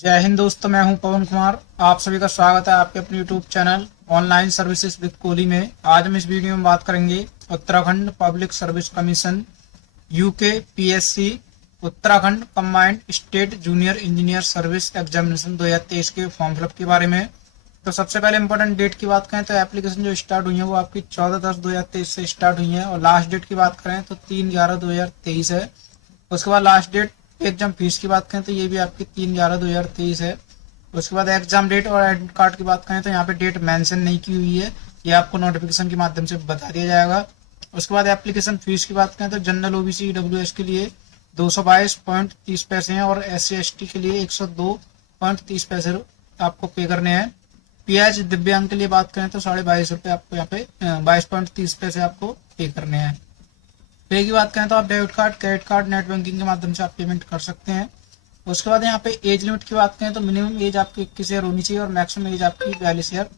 जय हिंद दोस्तों, मैं हूं पवन कुमार। आप सभी का स्वागत है आपके अपने YouTube channel online services with Kohli में। आज हम इस वीडियो में बात करेंगे Uttarakhand public service commission UK PSC Uttarakhand combined state junior engineer service examination 2023 के फॉर्म फिलअप के बारे में। तो सबसे पहले इंपॉर्टेंट डेट की बात करें तो एप्लीकेशन जो स्टार्ट हुई है वो आपकी 14/10/2023 से स्टार्ट हुई है, और लास्ट डेट की बात करें तो 3/11/2023 है। उसके बाद लास्ट डेट एग्जाम फीस की बात करें तो ये भी आपकी 3/11/2023 है। उसके बाद एग्जाम डेट और एडमिट कार्ड की बात करें तो यहाँ पे डेट मेंशन नहीं की हुई है, ये आपको नोटिफिकेशन के माध्यम से बता दिया जाएगा। उसके बाद एप्लीकेशन फीस की बात करें तो जनरल ओबीसी ईडब्ल्यूएस के लिए 222.30 पैसे हैं, और SC/ST के लिए 102.30 पैसे आपको पे करने हैं। PH दिव्यांग के लिए बात करें तो 22.5 आपको यहाँ पे 22.30 पैसे आपको पे करने हैं। पे की बात करें तो आप debit card, credit card, net banking के माध्यम से आप पेमेंट कर सकते हैं। उसके बाद यहाँ पे एज लिमिट की बात करें तो मिनिमम एज आपकी 21 ईयर होनी चाहिए और मैक्सिमम एज आपकी 42 ईयर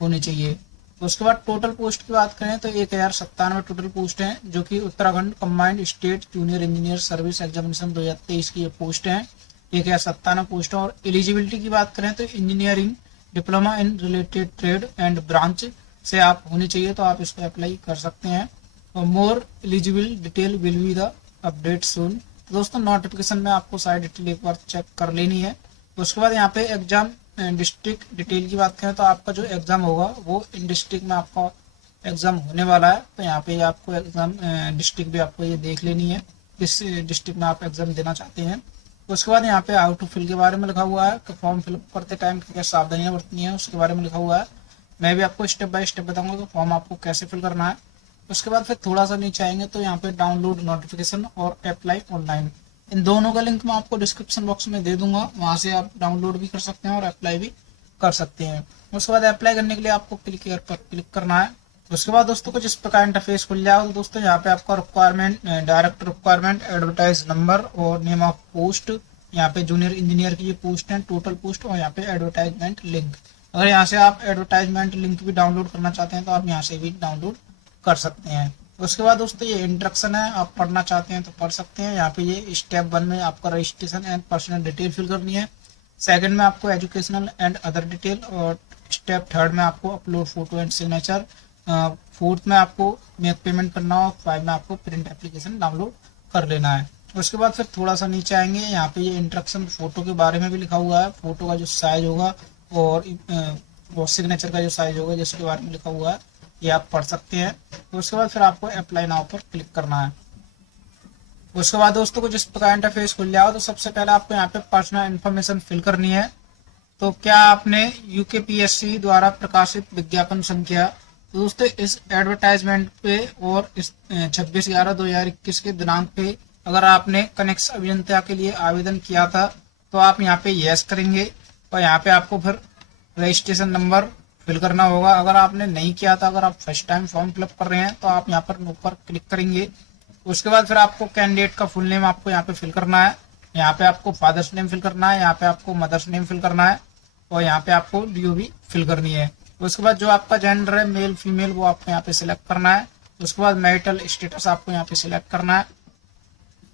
होनी चाहिए। उसके बाद टोटल पोस्ट की बात करें तो 1097 टोटल पोस्ट हैं, जो कि Uttarakhand combined state junior engineer service examination 2023 की ये पोस्ट हैं। 1097 पोस्ट है। और एलिजिबिलिटी की बात करें तो engineering diploma in related trade and branch से आप होनी चाहिए, तो आप इसको अप्लाई कर सकते हैं। और more eligible detail will be the update soon. दोस्तों नोटिफिकेशन में आपको सारी डिटेल एक बार चेक कर लेनी है। उसके बाद यहाँ पे एग्जाम डिस्ट्रिक्ट डिटेल की बात करें तो आपका जो एग्जाम होगा वो इन डिस्ट्रिक्ट में आपका एग्जाम होने वाला है। तो यहाँ पे आपको एग्जाम डिस्ट्रिक्ट भी आपको ये देख लेनी है किस डिस्ट्रिक्ट में आप एग्जाम देना चाहते हैं। उसके बाद यहाँ पे हाउ टू फिल के बारे में लिखा हुआ है कि फॉर्म फिलअप करते टाइम क्या सावधानियां बरतनी है, उसके बारे में लिखा हुआ है। मैं भी आपको स्टेप बाय स्टेप बताऊंगा कि फॉर्म आपको कैसे फिल करना है। उसके बाद फिर थोड़ा सा नीचे आएंगे तो यहाँ पे डाउनलोड नोटिफिकेशन और अप्लाई ऑनलाइन, इन दोनों का लिंक मैं आपको डिस्क्रिप्शन बॉक्स में दे दूंगा, वहां से आप डाउनलोड भी कर सकते हैं और अप्लाई भी कर सकते हैं। उसके बाद अप्लाई करने के लिए आपको क्लिक हियर पर क्लिक करना है। उसके बाद दोस्तों कुछ इस प्रकार इंटरफेस खुल जाएगा। तो दोस्तों यहाँ पे आपका requirement, direct requirement, advertise number और नेम ऑफ पोस्ट, यहाँ पे जूनियर इंजीनियर की ये पोस्ट है, टोटल पोस्ट, और यहाँ पे एडवर्टाइजमेंट लिंक। अगर यहाँ से आप एडवर्टाइजमेंट लिंक भी डाउनलोड करना चाहते हैं तो आप यहाँ से भी डाउनलोड कर सकते हैं। उसके बाद दोस्तों ये इंस्ट्रक्शन है, आप पढ़ना चाहते हैं तो पढ़ सकते हैं। यहाँ पे ये स्टेप 1 में आपका registration and personal detail fill करनी है। सेकंड में आपको एजुकेशनल एंड अदर डिटेल, और स्टेप 3 में आपको upload photo and signature. 4th में आपको मेक पेमेंट करना हो, 5 में आपको प्रिंट एप्लीकेशन डाउनलोड कर लेना है। उसके बाद फिर थोड़ा सा नीचे आएंगे, यहाँ पे ये इंस्ट्रक्शन फोटो के बारे में भी लिखा हुआ है। फोटो का जो साइज होगा और सिग्नेचर का जो साइज होगा जिसके बारे में लिखा हुआ है ये आप पढ़ सकते हैं। तो उसके बाद फिर आपको अप्लाई नाउ पर क्लिक करना है। उसके बाद दोस्तों को जिस प्रकार इंटरफेस खुल जाओ तो सबसे पहले आपको यहाँ पे पर्सनल इन्फॉर्मेशन फिल करनी है। तो क्या आपने यूकेपीएससी द्वारा प्रकाशित विज्ञापन संख्या, तो दोस्तों इस एडवर्टाइजमेंट पे और इस 26/11/2021 के दिनांक पे अगर आपने कनेक्स अभियंता के लिए आवेदन किया था तो आप यहाँ पे यस करेंगे, और यहाँ पे आपको फिर रजिस्ट्रेशन नंबर फिल करना होगा। अगर आपने नहीं किया था, अगर आप फर्स्ट टाइम फॉर्म फिलअप कर रहे हैं तो आप यहाँ पर ऊपर क्लिक करेंगे। उसके बाद फिर आपको कैंडिडेट का फुल नेम आपको यहाँ पे फिल करना है। यहाँ पे आपको फादर्स नेम फिल करना है, यहाँ पे आपको मदर्स नेम फिल करना है, और यहाँ पे आपको DOB फिल करनी है। उसके बाद जो आपका जेंडर है, मेल फीमेल, वो आपको यहाँ पे सिलेक्ट करना है। उसके बाद मैरिटल स्टेटस आपको यहाँ पे सिलेक्ट करना है।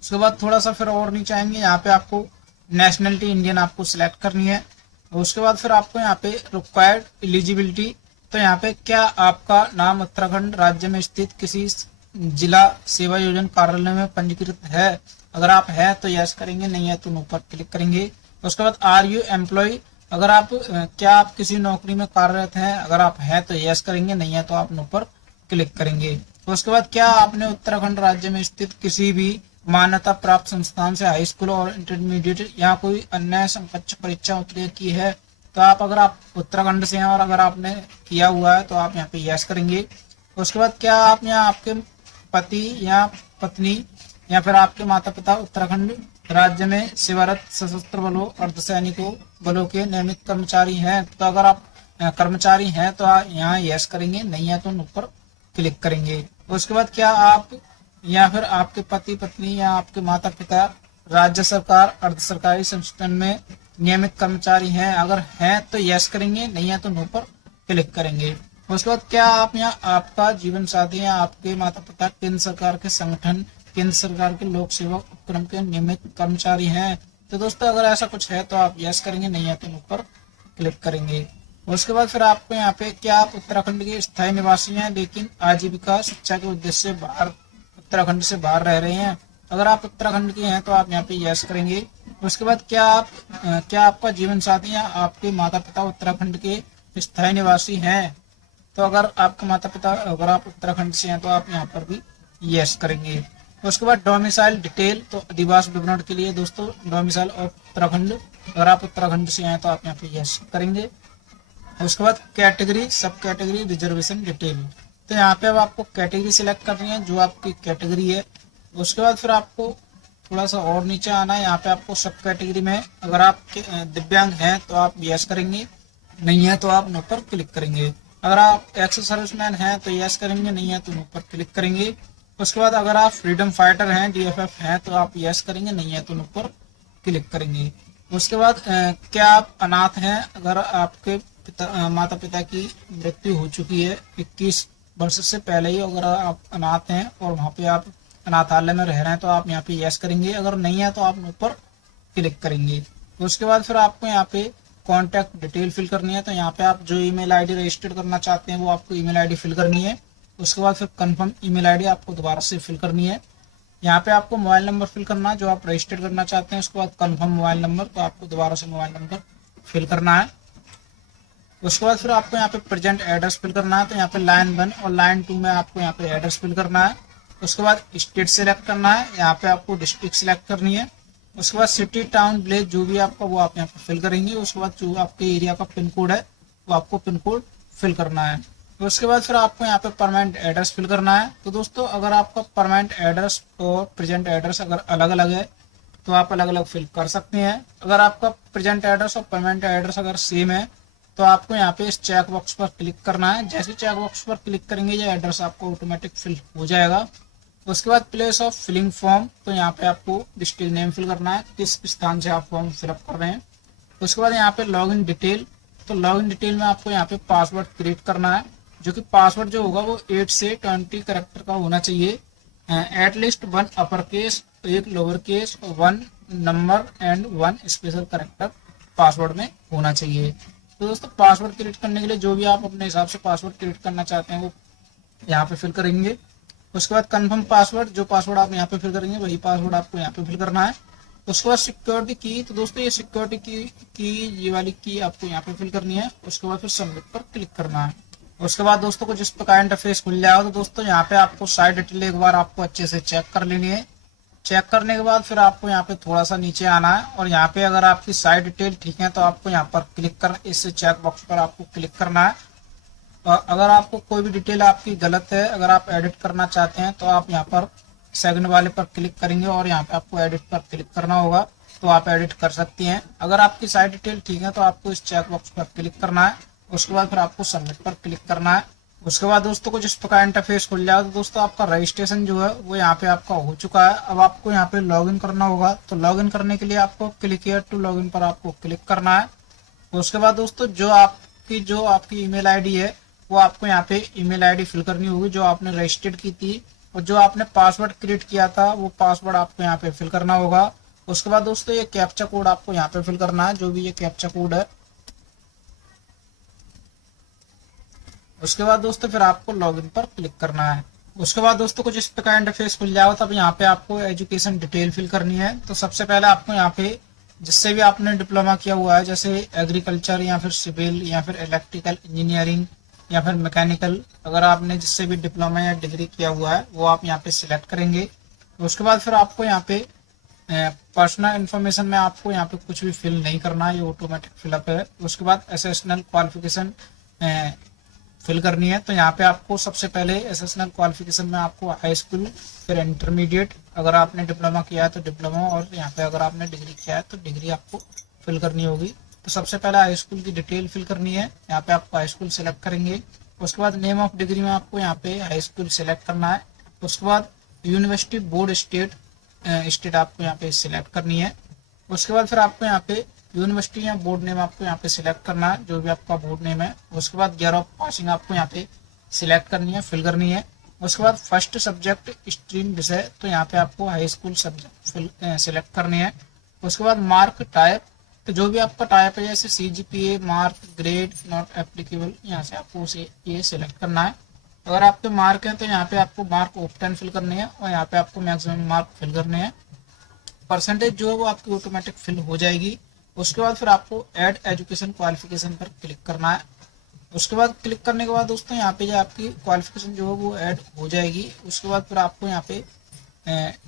उसके बाद थोड़ा सा फिर और नीचे आएंगे, यहाँ पे आपको नेशनलिटी इंडियन आपको सिलेक्ट करनी है। उसके बाद फिर आपको यहाँ पे रिक्वायर्ड एलिजिबिलिटी, तो यहाँ पे क्या आपका नाम उत्तराखंड राज्य में स्थित किसी जिला सेवा योजना कार्यालय में पंजीकृत है। अगर आप है तो यस करेंगे, नहीं है तो नो पर क्लिक करेंगे। उसके बाद आर यू एम्प्लॉय, अगर आप क्या आप किसी नौकरी में कार्यरत हैं, अगर आप हैं तो यस करेंगे, नहीं है तो आप नो पर क्लिक करेंगे। उसके बाद क्या आपने उत्तराखंड राज्य में स्थित किसी भी मान्यता प्राप्त संस्थान से हाई स्कूल और इंटरमीडिएट या कोई अन्य समकक्ष परीक्षा उत्तीर्ण की है। तो आप अगर आप उत्तराखंड से हैं और अगर आपने किया हुआ है तो आप यहाँ पे यस करेंगे। उसके बाद क्या आप यहाँ आपके पति या पत्नी या फिर आपके माता पिता उत्तराखंड राज्य में सेवारत सशस्त्र बलों, अर्धसैनिकों बलों के नियमित कर्मचारी हैं। तो अगर आप कर्मचारी हैं तो आप यहाँ यस करेंगे, नहीं है तो ऊपर क्लिक करेंगे। उसके बाद क्या आप या फिर आपके पति पत्नी या आपके माता पिता राज्य सरकार अर्ध सरकारी संस्थान में नियमित कर्मचारी हैं, अगर हैं तो यस करेंगे, नहीं है तो नो पर क्लिक करेंगे। उसके बाद क्या आप यहाँ आपका जीवन साथी या आपके माता पिता केंद्र सरकार के संगठन, केंद्र सरकार के लोक सेवा उपक्रम के नियमित कर्मचारी हैं। तो दोस्तों अगर ऐसा कुछ है तो आप यस करेंगे, नहीं है तो ऊपर क्लिक करेंगे। उसके बाद फिर आपको यहाँ पे क्या आप उत्तराखंड के स्थायी निवासी हैं लेकिन आजीविका शिक्षा के उद्देश्य से बाहर उत्तराखंड से बाहर रह रहे हैं। अगर आप उत्तराखंड के हैं तो आप यहाँ पे यस करेंगे। उसके बाद क्या आपका जीवन साथी या आपके माता पिता उत्तराखंड के स्थायी निवासी हैं। तो अगर आपके माता पिता अगर आप उत्तराखंड से हैं तो आप यहाँ पर भी यस करेंगे। उसके बाद डोमिसाइल डिटेल, तो अधिवास विवरण के लिए दोस्तों डोमिसाइल ऑफ उत्तराखंड, अगर आप उत्तराखंड से हैं तो आप यहाँ पे यस करेंगे। उसके बाद कैटेगरी, सब कैटेगरी, रिजर्वेशन डिटेल, तो यहाँ पे अब आपको कैटेगरी सिलेक्ट करनी है जो आपकी कैटेगरी है। उसके बाद फिर आपको थोड़ा सा और नीचे आना है, यहाँ पे आपको सब कैटेगरी में अगर आप दिव्यांग हैं तो आप यस करेंगे, नहीं है तो आप नो पर क्लिक करेंगे। अगर आप एक्स सर्विसमैन हैं तो यस करेंगे, नहीं है तो नो पर क्लिक करेंगे। उसके बाद अगर आप फ्रीडम फाइटर हैं, डीएफएफ हैं तो आप यस करेंगे, नहीं है तो नो पर क्लिक करेंगे। उसके बाद क्या आप अनाथ हैं, अगर आपके माता पिता की मृत्यु हो चुकी है 21 वर्ष से पहले ही, अगर आप अनाथ हैं और वहाँ पे आप अनाथालय में रह रहे हैं तो आप यहाँ पे यस करेंगे, अगर नहीं है तो आप ऊपर क्लिक करेंगे। उसके बाद फिर आपको यहाँ पे कॉन्टैक्ट डिटेल फिल करनी है, तो यहाँ पे आप जो ईमेल आईडी रजिस्टर करना चाहते हैं वो आपको ईमेल आईडी फिल करनी है। उसके बाद फिर कंफर्म ईमेल आईडी आपको दोबारा से फिल करनी है। यहाँ पे आपको मोबाइल नंबर फिल करना है जो आप रजिस्टर करना चाहते हैं। उसके बाद कंफर्म मोबाइल नंबर, तो आपको दोबारा से मोबाइल नंबर फिल करना है। उसके बाद फिर आपको यहाँ पे प्रेजेंट एड्रेस फिल करना है, तो यहाँ पे लाइन 1 और लाइन 2 में आपको यहाँ पे एड्रेस फिल करना है। उसके बाद स्टेट सिलेक्ट करना है, यहाँ पे आपको डिस्ट्रिक्ट सिलेक्ट करनी है। उसके बाद सिटी, टाउन, विलेज जो भी आपका वो आप यहाँ पे फिल करेंगे। उसके बाद जो आपके एरिया का पिन कोड है वो आपको पिन कोड फिल करना है। तो उसके बाद फिर आपको यहाँ पे परमानेंट एड्रेस फिल करना है। तो दोस्तों अगर आपका परमानेंट एड्रेस और प्रेजेंट एड्रेस अगर अलग अलग है तो आप अलग अलग फिल कर सकते हैं। अगर आपका प्रेजेंट एड्रेस और परमानेंट एड्रेस अगर सेम है तो आपको यहाँ पे इस चेक बॉक्स पर क्लिक करना है। जैसे चेक बॉक्स पर क्लिक करेंगे ये एड्रेस आपको ऑटोमेटिक फिल हो जाएगा। उसके बाद प्लेस ऑफ फिलिंग फॉर्म, तो यहाँ पे आपको डिस्ट्रिक्ट नेम फिल करना है, किस स्थान से आप फॉर्म फिलअप कर रहे हैं। उसके बाद यहाँ पे लॉग इन डिटेल, तो लॉग इन डिटेल में आपको यहाँ पे पासवर्ड क्रिएट करना है, जो कि पासवर्ड जो होगा वो 8 से 20 कैरेक्टर का होना चाहिए। At least 1 upper case, 1 lower case, 1 number and 1 special character password में होना चाहिए। तो दोस्तों पासवर्ड क्रिएट करने के लिए जो भी आप अपने हिसाब से पासवर्ड क्रिएट करना चाहते हैं वो यहाँ पे फिल करेंगे। उसके बाद कंफर्म पासवर्ड, जो पासवर्ड आप यहाँ पे फिल करेंगे वही पासवर्ड आपको यहाँ पे फिल करना है। उसके बाद सिक्योरिटी की, तो दोस्तों ये सिक्योरिटी की ये वाली की आपको यहाँ पे फिल करनी है। उसके बाद फिर सबमिट पर क्लिक करना है। उसके बाद दोस्तों कुछ इस प्रकार इंटरफेस खुल जाएगा। तो दोस्तों यहाँ पे आपको साइड डिटेल एक बार आपको अच्छे से चेक कर लेनी है। चेक करने के बाद फिर आपको यहाँ पे थोड़ा सा नीचे आना है और यहाँ पे अगर आपकी साइड डिटेल ठीक है तो आपको यहाँ पर क्लिक कर, इस चेक बॉक्स पर आपको क्लिक करना है। और अगर आपको कोई भी डिटेल आपकी गलत है, अगर आप एडिट करना चाहते हैं तो आप यहाँ पर सेकंड वाले पर क्लिक करेंगे और यहाँ पे आपको एडिट पर क्लिक करना होगा, तो आप एडिट कर सकती हैं। अगर आपकी साइड डिटेल ठीक है तो आपको इस चेक बॉक्स पर क्लिक करना है। उसके बाद फिर आपको सबमिट पर क्लिक करना है। उसके बाद दोस्तों कुछ इस प्रकार इंटरफेस खुल जाएगा। तो दोस्तों आपका रजिस्ट्रेशन जो है वो यहाँ पे आपका हो चुका है। अब आपको यहाँ पे लॉगिन करना होगा, तो लॉगिन करने के लिए आपको क्लिक हियर टू लॉगिन पर आपको क्लिक करना है। उसके बाद दोस्तों जो आपकी ईमेल आईडी है वो आपको यहाँ पे ईमेल आईडी फिल करनी होगी जो आपने रजिस्टर्ड की थी, और जो आपने पासवर्ड क्रिएट किया था वो पासवर्ड आपको यहाँ पे फिल करना होगा। उसके बाद दोस्तों ये कैप्चा कोड आपको यहाँ पे फिल करना है, जो भी ये कैप्चा कोड है। उसके बाद दोस्तों फिर आपको लॉगिन पर क्लिक करना है। उसके बाद दोस्तों कुछ इस प्रकार इंटरफेस खुल जाएगा। तब यहाँ पे आपको एजुकेशन डिटेल फिल करनी है। तो सबसे पहले आपको यहाँ पे जिससे भी आपने डिप्लोमा किया हुआ है, जैसे एग्रीकल्चर या फिर सिविल या फिर इलेक्ट्रिकल इंजीनियरिंग या फिर मैकेनिकल, अगर आपने जिससे भी डिप्लोमा या डिग्री किया हुआ है वो आप यहाँ पे सिलेक्ट करेंगे। उसके बाद फिर आपको यहाँ पे पर्सनल इन्फॉर्मेशन में आपको यहाँ पे कुछ भी फिल नहीं करना है, ये ऑटोमेटिक फिलअप है। उसके बाद एसेशनल क्वालिफिकेशन फिल करनी है। तो यहाँ पे आपको सबसे पहले एसेशनल क्वालिफिकेशन में आपको हाई स्कूल, फिर इंटरमीडिएट, अगर आपने डिप्लोमा किया है तो डिप्लोमा, और यहाँ पे अगर आपने डिग्री किया है तो डिग्री आपको फिल करनी होगी। तो सबसे पहले हाई स्कूल की डिटेल फिल करनी है। यहाँ पे आपको हाई स्कूल सिलेक्ट करेंगे। उसके बाद नेम ऑफ डिग्री में आपको यहाँ पे हाई स्कूल सिलेक्ट करना है। उसके बाद यूनिवर्सिटी, बोर्ड, स्टेट आपको यहाँ पे सिलेक्ट करनी है। उसके बाद फिर आपको यहाँ पे यूनिवर्सिटी या बोर्ड नेम आपको यहाँ पे सिलेक्ट करना है, जो भी आपका बोर्ड नेम है। उसके बाद ईयर ऑफ पासिंग आपको यहाँ पे सिलेक्ट करनी है, फिल करनी है। उसके बाद फर्स्ट सब्जेक्ट स्ट्रीम विषय, तो यहाँ पे आपको हाई स्कूल सब्जेक्ट सिलेक्ट करनी है। उसके बाद मार्क टाइप, तो जो भी आपका टाइप है जैसे CGPA, mark, grade, not applicable, यहाँ से आपको उसे ये सिलेक्ट करना है। अगर आपके मार्क हैं तो यहाँ पे आपको मार्क ऑप्शन फिल करने हैं और यहाँ पे आपको मैक्सिमम मार्क फिल करने हैं। परसेंटेज जो है वो आपकी ऑटोमेटिक फिल हो जाएगी। उसके बाद फिर आपको ऐड एजुकेशन क्वालिफिकेशन पर क्लिक करना है। उसके बाद क्लिक करने के बाद दोस्तों यहाँ पे जो आपकी क्वालिफिकेशन जो है वो ऐड हो जाएगी। उसके बाद फिर आपको यहाँ पे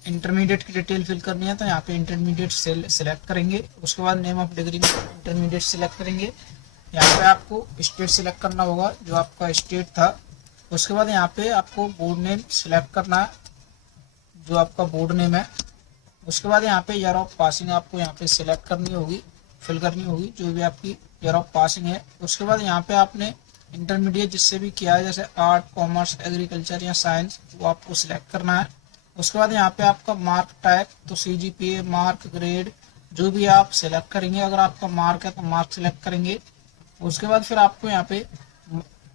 इंटरमीडिएट की डिटेल फिल करनी है, तो यहाँ पे इंटरमीडिएट सेलेक्ट करेंगे। उसके बाद नेम ऑफ डिग्री में इंटरमीडिएट सेलेक्ट करेंगे। यहाँ पे आपको स्टेट सिलेक्ट करना होगा जो आपका स्टेट था। उसके बाद यहाँ पे आपको बोर्ड नेम सिलेक्ट करना है जो आपका बोर्ड नेम है। उसके बाद यहाँ पे ईयर ऑफ पासिंग आपको यहाँ पे सिलेक्ट करनी होगी, फिल करनी होगी जो भी आपकी ईयर ऑफ पासिंग है। उसके बाद यहाँ पे आपने इंटरमीडिएट जिससे भी किया है जैसे आर्ट, कॉमर्स, एग्रीकल्चर या साइंस, वो आपको सिलेक्ट करना है। उसके बाद यहाँ पे आपका मार्क टाइप, तो CGPA, मार्क, ग्रेड जो भी आप सिलेक्ट करेंगे। अगर आपका मार्क है तो मार्क सिलेक्ट करेंगे। उसके बाद फिर आपको यहाँ पे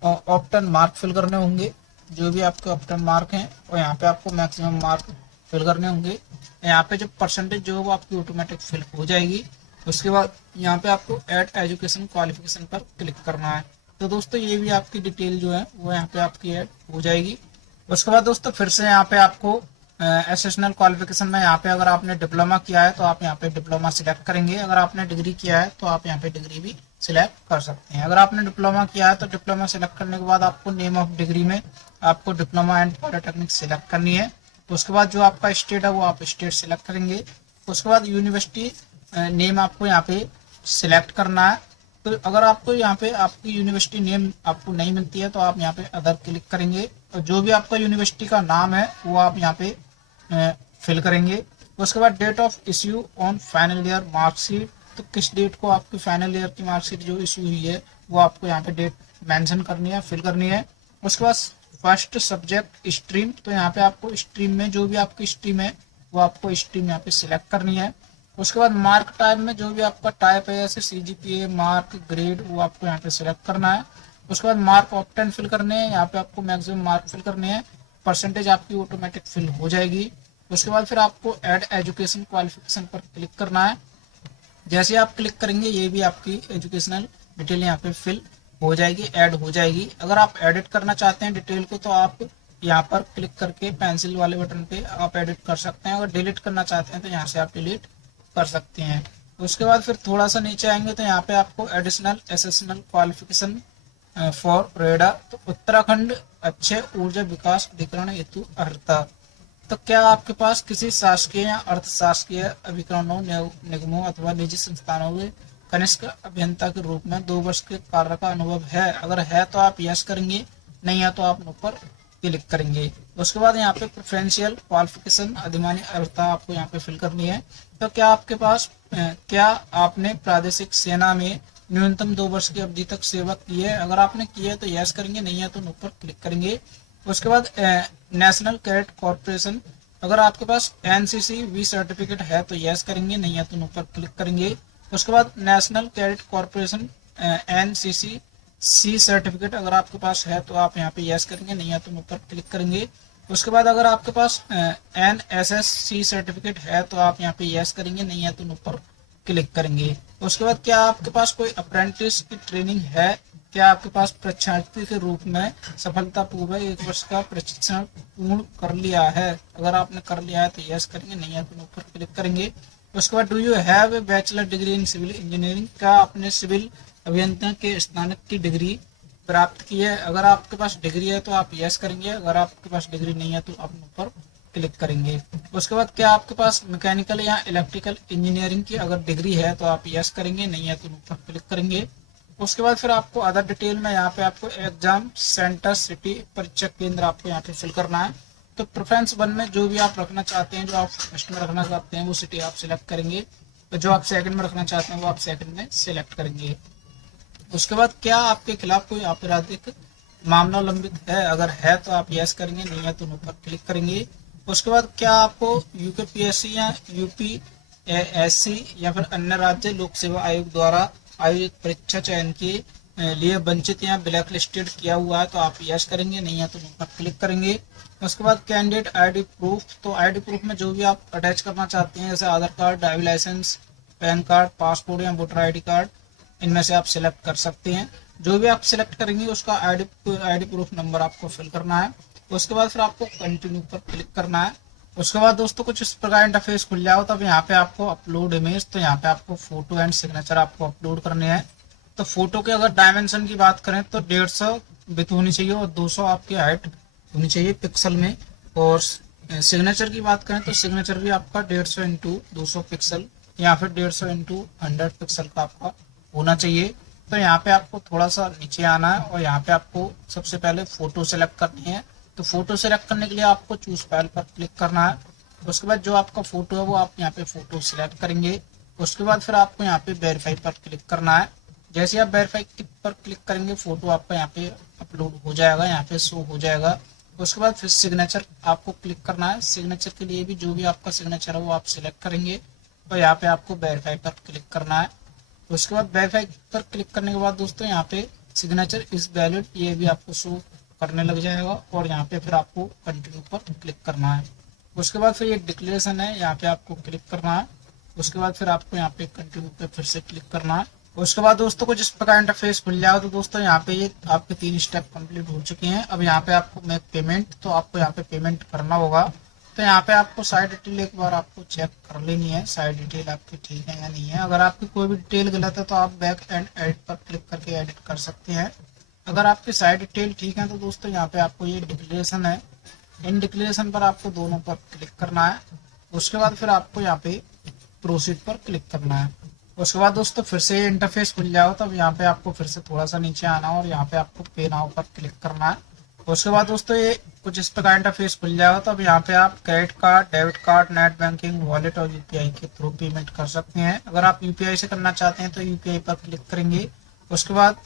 ऑप्टन मार्क फिल करने होंगे जो भी आपके ऑप्टन मार्क हैं, और यहाँ पे आपको मैक्सिमम मार्क फिल करने होंगे। यहाँ पे जो परसेंटेज जो है वो आपकी ऑटोमेटिक फिल हो जाएगी। उसके बाद यहाँ पे आपको ऐड एजुकेशन क्वालिफिकेशन पर क्लिक करना है। तो दोस्तों ये भी आपकी डिटेल जो है वो यहाँ पे आपकी ऐड हो जाएगी। उसके बाद दोस्तों फिर से यहाँ पे आपको एसेशनल क्वालिफिकेशन में यहाँ पे अगर आपने डिप्लोमा किया है तो आप यहाँ पे डिप्लोमा सिलेक्ट करेंगे। अगर आपने डिग्री किया है तो आप यहाँ पे डिग्री भी सिलेक्ट कर सकते हैं। अगर आपने डिप्लोमा किया है तो डिप्लोमा सिलेक्ट करने के बाद आपको नेम ऑफ डिग्री में आपको डिप्लोमा एंड पॉलिटेक्निक सिलेक्ट करनी है। उसके बाद जो आपका स्टेट है वो आप स्टेट सिलेक्ट करेंगे। उसके बाद यूनिवर्सिटी नेम आपको यहाँ पे सिलेक्ट करना है। तो अगर आपको यहाँ पे आपकी यूनिवर्सिटी नेम आपको नहीं मिलती है तो आप यहाँ पे अदर क्लिक करेंगे और जो भी आपका यूनिवर्सिटी का नाम है वो आप यहाँ पे फिल करेंगे। उसके बाद date of issue on final year marksheet, तो किस डेट को आपकी फाइनल ईयर की मार्कशीट जो इश्यू हुई है वो आपको यहाँ पे डेट मेंशन करनी है, फिल करनी है। उसके बाद फर्स्ट सब्जेक्ट स्ट्रीम, तो यहाँ पे आपको स्ट्रीम में जो भी आपकी स्ट्रीम है वो आपको स्ट्रीम यहाँ पे सिलेक्ट करनी है। उसके बाद मार्क टाइप में जो भी आपका टाइप है जैसे CGPA, मार्क, ग्रेड, वो आपको यहाँ पे सिलेक्ट करना है। उसके बाद मार्क ऑप्शन फिल करने हैं, यहाँ पे आपको मैक्सिमम मार्क फिल करने हैं, परसेंटेज आपकी ऑटोमेटिक फिल हो जाएगी। उसके बाद फिर आपको ऐड एजुकेशन क्वालिफिकेशन पर क्लिक करना है। जैसे आप क्लिक करेंगे ये भी आपकी एजुकेशनल डिटेल यहाँ पे फिल हो जाएगी, ऐड हो जाएगी। अगर आप एडिट करना चाहते हैं डिटेल को तो आप यहाँ पर क्लिक करके पेंसिल वाले बटन पे आप एडिट कर सकते हैं। अगर डिलीट करना चाहते हैं तो यहाँ से आप डिलीट कर सकते हैं। उसके बाद फिर थोड़ा सा नीचे आएंगे तो यहाँ पे आपको एडिशनल एसेशनल क्वालिफिकेशन फॉर रेडा, तो उत्तराखंड अच्छे ऊर्जा विकास अधिकरण हेतु अर्हता, तो क्या आपके पास किसी शासकीय या अर्धशासकीय अभिकरणों, निगमों अथवा निजी संस्थानों में कनिष्ठ अभियंता के रूप में 2 वर्ष के कार्य का अनुभव है? अगर है तो आप यस करेंगे, नहीं है तो आप नो पर क्लिक करेंगे। उसके बाद यहाँ पे प्रेफरेंशियल क्वालिफिकेशन अधिमानी अर्हता आपको यहाँ पे फिल करनी है। तो क्या आपके पास क्या आपने प्रादेशिक सेना में न्यूनतम 2 वर्ष की अवधि तक सेवा की है? अगर आपने की है तो यस करेंगे, नहीं है तो नो पर क्लिक करेंगे। उसके बाद नेशनल कैडेट कॉर्पोरेशन, अगर आपके पास NCC वी सर्टिफिकेट है तो यस करेंगे, नहीं है तो नो पर क्लिक करेंगे। उसके बाद national cadet corporation NCC C certificate अगर आपके पास है तो आप यहाँ पे यस करेंगे, नहीं है तो नो पर क्लिक करेंगे। उसके बाद अगर आपके पास NSSC सर्टिफिकेट है तो आप यहाँ पे यस करेंगे, नहीं है तो नो पर क्लिक करेंगे। उसके बाद क्या आपके पास कोई अप्रेंटिस की ट्रेनिंग है? क्या आपके पास प्रशिक्षणार्थी के रूप में सफलतापूर्वक 1 वर्ष का प्रशिक्षण पूर्ण कर लिया है? अगर आपने कर लिया है तो यस करेंगे, नहीं है तो नो पर क्लिक करेंगे। उसके बाद do you have a bachelor degree in civil engineering, क्या आपने सिविल अभियंता के स्नातक की डिग्री प्राप्त की है? अगर आपके पास डिग्री है तो आप यस करेंगे, अगर आपके पास डिग्री नहीं है तो आप नो पर क्लिक करेंगे। उसके बाद क्या आपके पास मैकेनिकल या इलेक्ट्रिकल इंजीनियरिंग की अगर डिग्री है तो आप यस करेंगे, नहीं है तो नो पर क्लिक करेंगे। उसके बाद फिर आपको अदर डिटेल में यहाँ पे आपको एग्जाम सेंटर, सिटी, परीक्षा केंद्र आपको यहाँ पे फिल करना है। तो प्रेफरेंस 1 में जो भी आप रखना चाहते हैं, जो आप फर्स्ट में रखना चाहते हैं वो सिटी आप सिलेक्ट करेंगे, तो जो आप सेकंड में रखना चाहते हैं वो आप सेकंड में सिलेक्ट करेंगे। उसके बाद क्या आपके खिलाफ कोई आपराधिक मामला लंबित है? अगर है तो आप यस करेंगे, नहीं है तो नो पर क्लिक करेंगे। उसके बाद क्या आपको UPSC या UPSC या फिर अन्य राज्य लोक सेवा आयोग द्वारा आयोजित परीक्षा चयन के लिए वंचित या ब्लैक लिस्टेड किया हुआ है? तो आप यस करेंगे, नहीं है तो नो पर क्लिक करेंगे। उसके बाद कैंडिडेट ID प्रूफ, तो ID प्रूफ में जो भी आप अटैच करना चाहते हैं जैसे Aadhaar card, driving licence, PAN card, passport या वोटर आईडी कार्ड, इनमें से आप सिलेक्ट कर सकते हैं। जो भी आप सिलेक्ट करेंगे उसका आईडी प्रूफ नंबर आपको फिल करना है। उसके बाद फिर आपको कंटिन्यू पर क्लिक करना है। उसके बाद दोस्तों कुछ इस प्रकार इंटरफेस खुल जाओ। तब यहाँ पे आपको अपलोड इमेज, तो यहाँ पे आपको फोटो एंड सिग्नेचर आपको अपलोड करने हैं। तो फोटो के अगर डायमेंशन की बात करें तो 150 विड्थ होनी चाहिए और 200 आपकी हाइट होनी चाहिए पिक्सल में। और सिग्नेचर की बात करें तो सिग्नेचर भी आपका 150 इंटू 200 पिक्सल या फिर 150 इंटू 100 पिक्सल का आपका होना चाहिए। तो यहाँ पे आपको थोड़ा सा नीचे आना है और यहाँ पे आपको सबसे पहले फोटो सेलेक्ट करनी है। तो फोटो सेलेक्ट करने के लिए आपको चूज फाइल पर क्लिक करना है। उसके बाद जो आपका फोटो है वो आप यहाँ पे फोटो सिलेक्ट करेंगे। उसके बाद फिर आपको यहाँ पे वेरीफाई पर क्लिक करना है। जैसे आप वेरीफाई पर क्लिक करेंगे फोटो आपका यहाँ पे अपलोड हो जाएगा, यहाँ पे शो हो जाएगा। उसके बाद फिर सिग्नेचर आपको क्लिक करना है। सिग्नेचर के लिए भी जो भी आपका सिग्नेचर है वो आप सिलेक्ट करेंगे और यहाँ पे आपको वेरीफाई पर क्लिक करना है। उसके बाद वेरीफाई पर क्लिक करने के बाद दोस्तों यहाँ पे सिग्नेचर इज वैलिड ये भी आपको शो करने लग जाएगा और यहाँ पे फिर आपको कंटिन्यू पर क्लिक करना है। उसके बाद फिर ये डिक्लेरेशन है, यहाँ पे आपको क्लिक करना है। उसके बाद फिर आपको यहाँ पे कंटिन्यू पे फिर से क्लिक करना है। उसके बाद दोस्तों कुछ इस प्रकार इंटरफेस खुल जाएगा। तो दोस्तों यहाँ पे ये आपके 3 स्टेप कंप्लीट हो चुके हैं। अब यहाँ पे आपको मेक पेमेंट, तो आपको यहाँ पे पेमेंट करना होगा। तो यहाँ पे आपको साइड डिटेल एक बार आपको चेक कर लेनी है, साइड डिटेल आपकी ठीक है या नहीं है। अगर आपकी कोई भी डिटेल गलत है तो आप बैक एंड एडिट पर क्लिक करके एडिट कर सकते हैं। अगर आपकी साइड डिटेल ठीक है तो दोस्तों यहाँ पे आपको ये डिक्लेरेशन है, इन डिक्लेरेशन पर आपको दोनों पर क्लिक करना है। उसके बाद फिर आपको यहाँ पे प्रोसीड पर क्लिक करना है। उसके बाद दोस्तों फिर से इंटरफेस खुल जाओ। तब यहाँ पे आपको फिर से थोड़ा सा नीचे आना और यहाँ पे आपको पे नाउ पर क्लिक करना है। उसके बाद दोस्तों ये कुछ इस प्रकार इंटरफेस खुल जाएगा। तो अब यहाँ पे आप credit card, debit card, net banking, wallet और यूपीआई के थ्रू पेमेंट कर सकते हैं। अगर आप यूपीआई से करना चाहते हैं तो यूपीआई पर क्लिक करेंगे। उसके बाद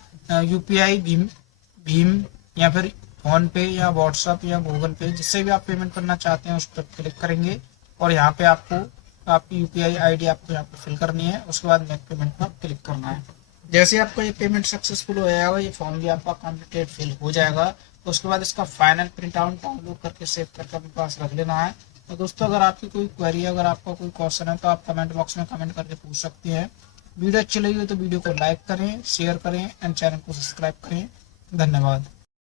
यूपीआई भीम या फिर फोन पे या व्हाट्सएप या गूगल पे, जिससे भी आप पेमेंट करना चाहते हैं उस पर क्लिक करेंगे और यहाँ पे आपको आपकी यूपीआई आईडी आपको यहाँ पे फिल करनी है। उसके बाद मेक पेमेंट पर क्लिक करना है। जैसे आपका ये पेमेंट सक्सेसफुल हो जाएगा, ये फॉर्म भी आपका कंप्लीटेड फिल हो जाएगा। उसके बाद इसका फाइनल प्रिंट आउट डाउनलोड करके सेव करके अपने पास रख लेना है। तो दोस्तों अगर आपकी कोई क्वेरी है, अगर आपका कोई क्वेश्चन है तो आप कमेंट बॉक्स में कमेंट करके पूछ सकते हैं। वीडियो अच्छी लगी हो तो वीडियो को लाइक करें, शेयर करें एंड चैनल को सब्सक्राइब करें। धन्यवाद।